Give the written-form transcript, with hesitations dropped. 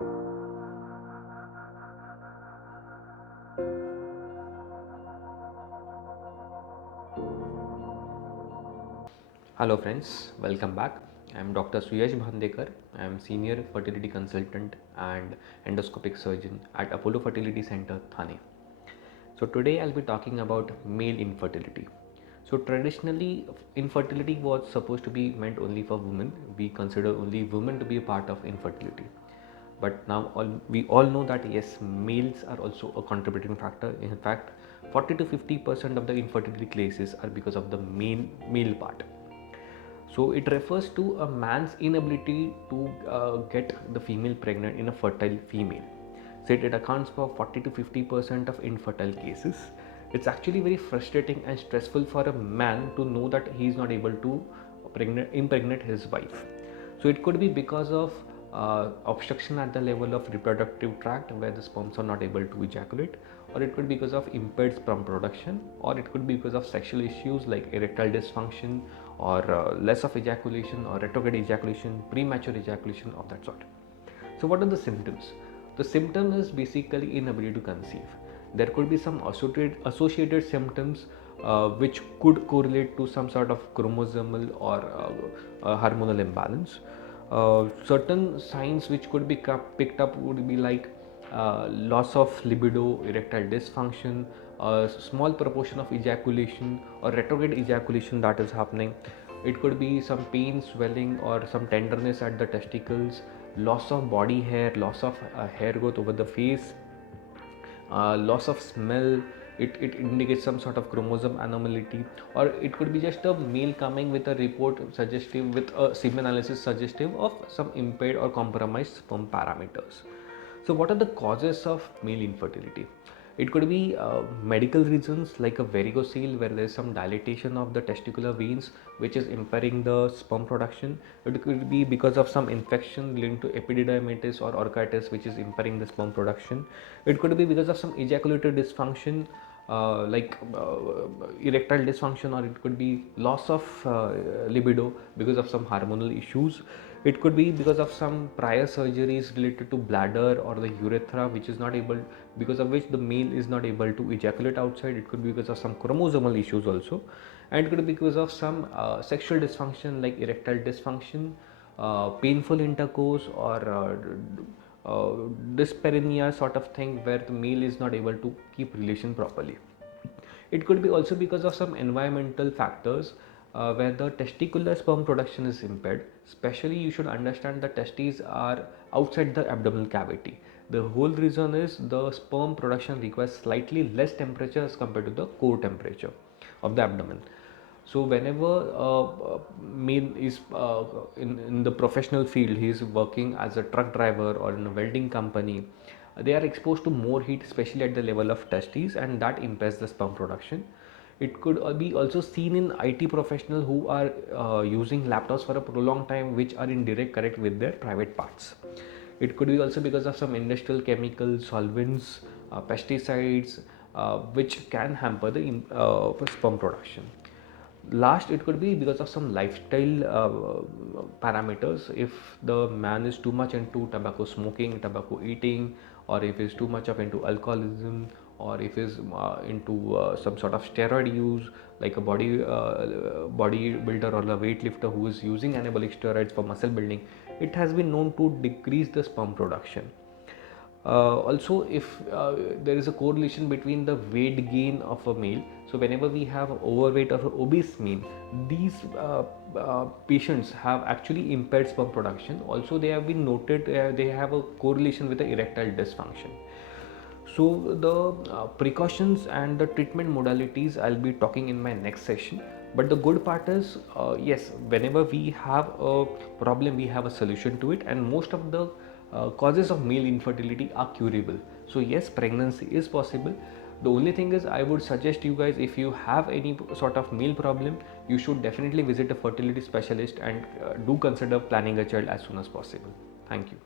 Hello friends, welcome back. I am Dr. Suyash Bhandekar. I am Senior Fertility Consultant and Endoscopic Surgeon at Apollo Fertility Center, Thane. So today I'll be talking about male infertility. So traditionally, infertility was supposed to be meant only for women. We consider only women to be a part of infertility. But now we all know that yes, males are also a contributing factor. In fact, 40 to 50% of the infertility cases are because of the male part. So it refers to a man's inability to get the female pregnant in a fertile female. So it accounts for 40 to 50% of infertile cases. It's actually very frustrating and stressful for a man to know that he is not able to impregnate his wife. So it could be because of obstruction at the level of reproductive tract where the sperms are not able to ejaculate, or it could be because of impaired sperm production, or it could be because of sexual issues like erectile dysfunction, or less of ejaculation, or retrograde ejaculation, premature ejaculation of that sort. So what are the symptoms? The symptom is basically inability to conceive. There could be some associated symptoms which could correlate to some sort of chromosomal or hormonal imbalance. Certain signs which could be picked up would be like loss of libido, erectile dysfunction, a small proportion of ejaculation or retrograde ejaculation that is happening. It could be some pain, swelling, or some tenderness at the testicles, loss of body hair, loss of hair growth over the face, loss of smell. It indicates some sort of chromosome anomaly, or it could be just a male coming with a report suggestive with a semen analysis suggestive of some impaired or compromised sperm parameters. So what are the causes of male infertility? It could be medical reasons like a varicocele where there is some dilatation of the testicular veins which is impairing the sperm production. It could be because of some infection linked to epididymitis or orchitis which is impairing the sperm production. It could be because of some ejaculatory dysfunction like erectile dysfunction, or it could be loss of libido because of some hormonal issues. It could be because of some prior surgeries related to bladder or the urethra, which is not able, because of which the male is not able to ejaculate outside. It could be because of some chromosomal issues also, and it could be because of some sexual dysfunction like erectile dysfunction, painful intercourse, or dyspareunia sort of thing where the male is not able to keep relation properly. It could be also because of some environmental factors where the testicular sperm production is impaired. Especially, you should understand the testes are outside the abdominal cavity. The whole reason is the sperm production requires slightly less temperature as compared to the core temperature of the abdomen. So whenever male is in the professional field, he is working as a truck driver or in a welding company, they are exposed to more heat, especially at the level of testes, and that impairs the sperm production. It could be also seen in IT professionals who are using laptops for a prolonged time, which are in direct contact with their private parts. It could be also because of some industrial chemicals, solvents, pesticides, which can hamper the sperm production. Last, it could be because of some lifestyle parameters. If the man is too much into tobacco smoking, tobacco eating, or if he's too much of into alcoholism, or if he's into some sort of steroid use, like a bodybuilder or a weightlifter who is using anabolic steroids for muscle building, it has been known to decrease the sperm production. Also, if there is a correlation between the weight gain of a male, so whenever we have overweight or obese male, these patients have actually impaired sperm production. Also, they have been noted, they have a correlation with the erectile dysfunction. So the precautions and the treatment modalities I'll be talking in my next session. But the good part is, yes, whenever we have a problem, we have a solution to it, and most of the causes of male infertility are curable. So yes, pregnancy is possible. The only thing is, I would suggest you guys, if you have any sort of male problem, you should definitely visit a fertility specialist and do consider planning a child as soon as possible. Thank you.